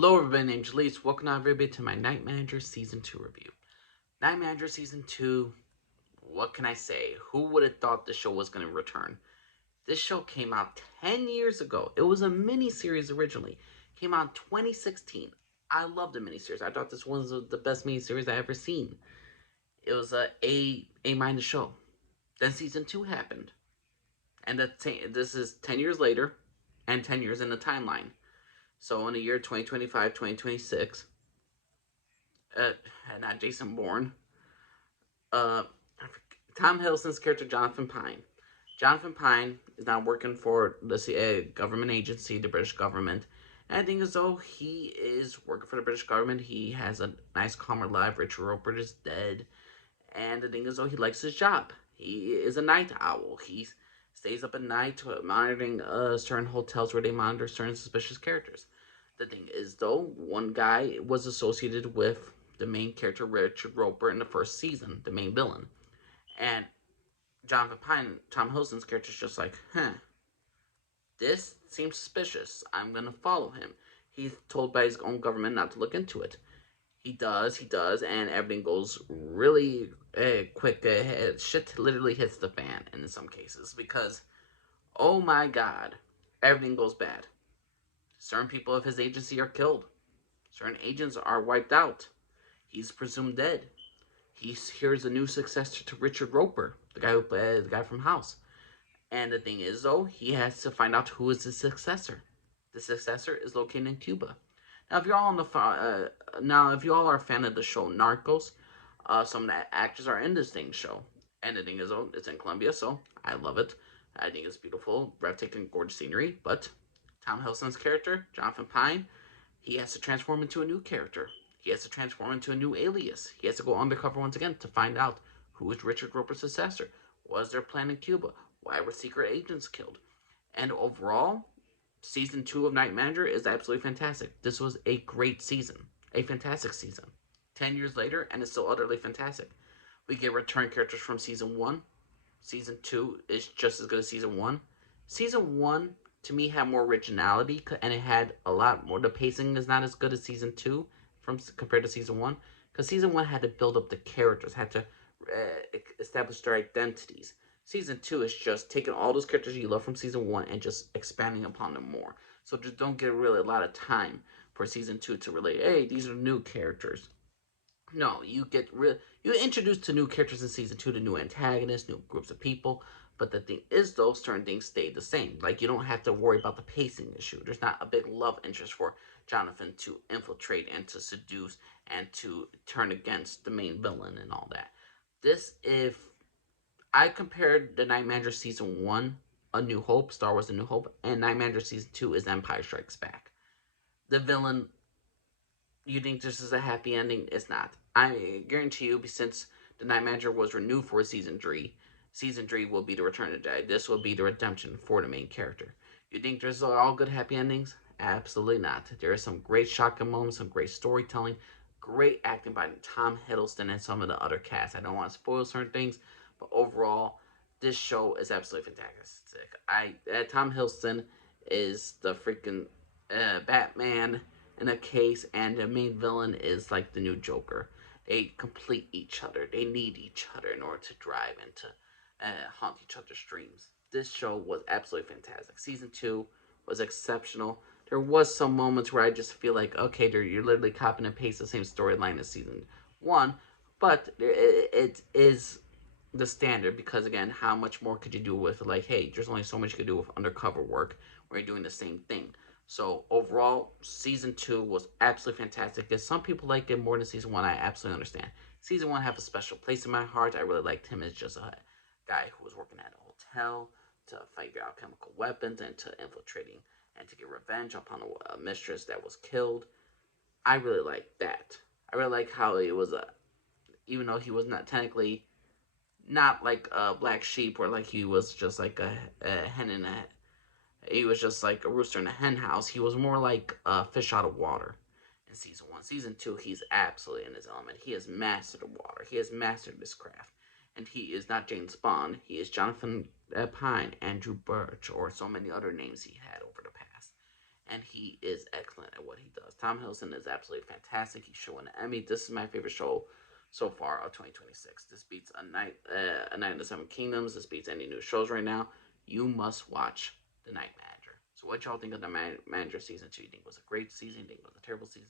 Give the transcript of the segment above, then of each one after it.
Hello everybody, named Jalise. Welcome everybody to my Night Manager Season 2 review. Night Manager Season 2, what can I say? Who would have thought the show was going to return? This show came out 10 years ago. It was a miniseries originally. Came out in 2016. I loved the miniseries. I thought this was the best miniseries I ever seen. It was a minus show. Then Season 2 happened. And this is 10 years later and 10 years in the timeline. So in the year 2025, 2026, uh, not Jason Bourne, uh, Tom Hiddleston's character Jonathan Pine. Jonathan Pine is now working for the government agency, the British government. And I think as though he is working for the British government, he has a nice, calmer life. Richard Roper is dead. And the thing is though he likes his job. He is a night owl. He stays up at night monitoring certain hotels where they monitor certain suspicious characters. The thing is though, one guy was associated with the main character Richard Roper in the first season, the main villain. And Jonathan Pine, Tom Hiddleston's character, is just like, this seems suspicious. I'm gonna follow him. He's told by his own government not to look into it. He does, and everything goes really quick. Shit literally hits the fan in some cases because, oh my god, everything goes bad. Certain people of his agency are killed. Certain agents are wiped out. He's presumed dead. He hears a new successor to Richard Roper, the guy from House. And the thing is, though, he has to find out who is the successor. The successor is located in Cuba. Now, if you're all if you all are a fan of the show Narcos, some of the actors are in this thing show. And the thing is, though, it's in Colombia, so I love it. I think it's beautiful, breathtaking, gorgeous scenery. But Tom Hiddleston's character, Jonathan Pine, he has to transform into a new character. He has to transform into a new alias. He has to go undercover once again to find out who is Richard Roper's successor. Was there a plan in Cuba? Why were secret agents killed? And overall, season 2 of Night Manager is absolutely fantastic. This was a great season, a fantastic season. 10 years later, and it's still utterly fantastic. We get return characters from season 1. Season 2 is just as good as season 1. Season 1, to me, had more originality, and it had a lot more. The pacing is not as good as season 2 compared to season 1, because season 1 had to build up the characters, had to establish their identities. Season 2 is just taking all those characters you love from season 1 and just expanding upon them more. So just don't get really a lot of time for season 2 to relate, hey, these are new characters. No, you introduced to new characters in season 2, to new antagonists, new groups of people. But the thing is, though, certain things stay the same. Like, you don't have to worry about the pacing issue. There's not a big love interest for Jonathan to infiltrate and to seduce and to turn against the main villain and all that. This, if I compared the Night Manager season 1, A New Hope, Star Wars A New Hope, and Night Manager season 2 is Empire Strikes Back. The villain, you think this is a happy ending? It's not. I guarantee you, since the Night Manager was renewed for season 3 will be the Return of the Jedi. This will be the redemption for the main character. You think there's all good happy endings? Absolutely not. There are some great shotgun moments, some great storytelling, great acting by Tom Hiddleston and some of the other cast. I don't want to spoil certain things, but overall, this show is absolutely fantastic. Tom Hiddleston is the freaking Batman in a case, and the main villain is like the new Joker. They complete each other. They need each other in order to drive and to haunt each other's dreams. This show was absolutely fantastic. Season 2 was exceptional. There was some moments where I just feel like, okay, you're literally copying and pasting the same storyline as season 1, but it is the standard because, again, how much more could you do with, like, hey, there's only so much you could do with undercover work where you're doing the same thing. So overall, season 2 was absolutely fantastic. If some people like it more than season 1, I absolutely understand. Season 1 have a special place in my heart. I really liked him as just a guy who was working at a hotel to figure out chemical weapons and to infiltrating and to get revenge upon a mistress that was killed. I really liked that. I really like how it was even though he was not technically not like a black sheep or like he was just like a hen in a he was just like a rooster in a hen house. He was more like a fish out of water in season 1. Season 2, he's absolutely in his element. He has mastered the water. He has mastered this craft. And he is not James Bond. He is Jonathan Pine, Andrew Birch, or so many other names he had over the past. and he is excellent at what he does. Tom Hiddleston is absolutely fantastic. He's showing an Emmy. This is my favorite show so far of 2026. This beats A Night in the Seven Kingdoms. This beats any new shows right now. You must watch The Night Manager. So what y'all think of The Manager Season 2? You think it was a great season? You think it was a terrible season?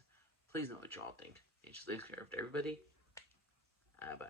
Please know what y'all think. And just leave care of everybody. Bye.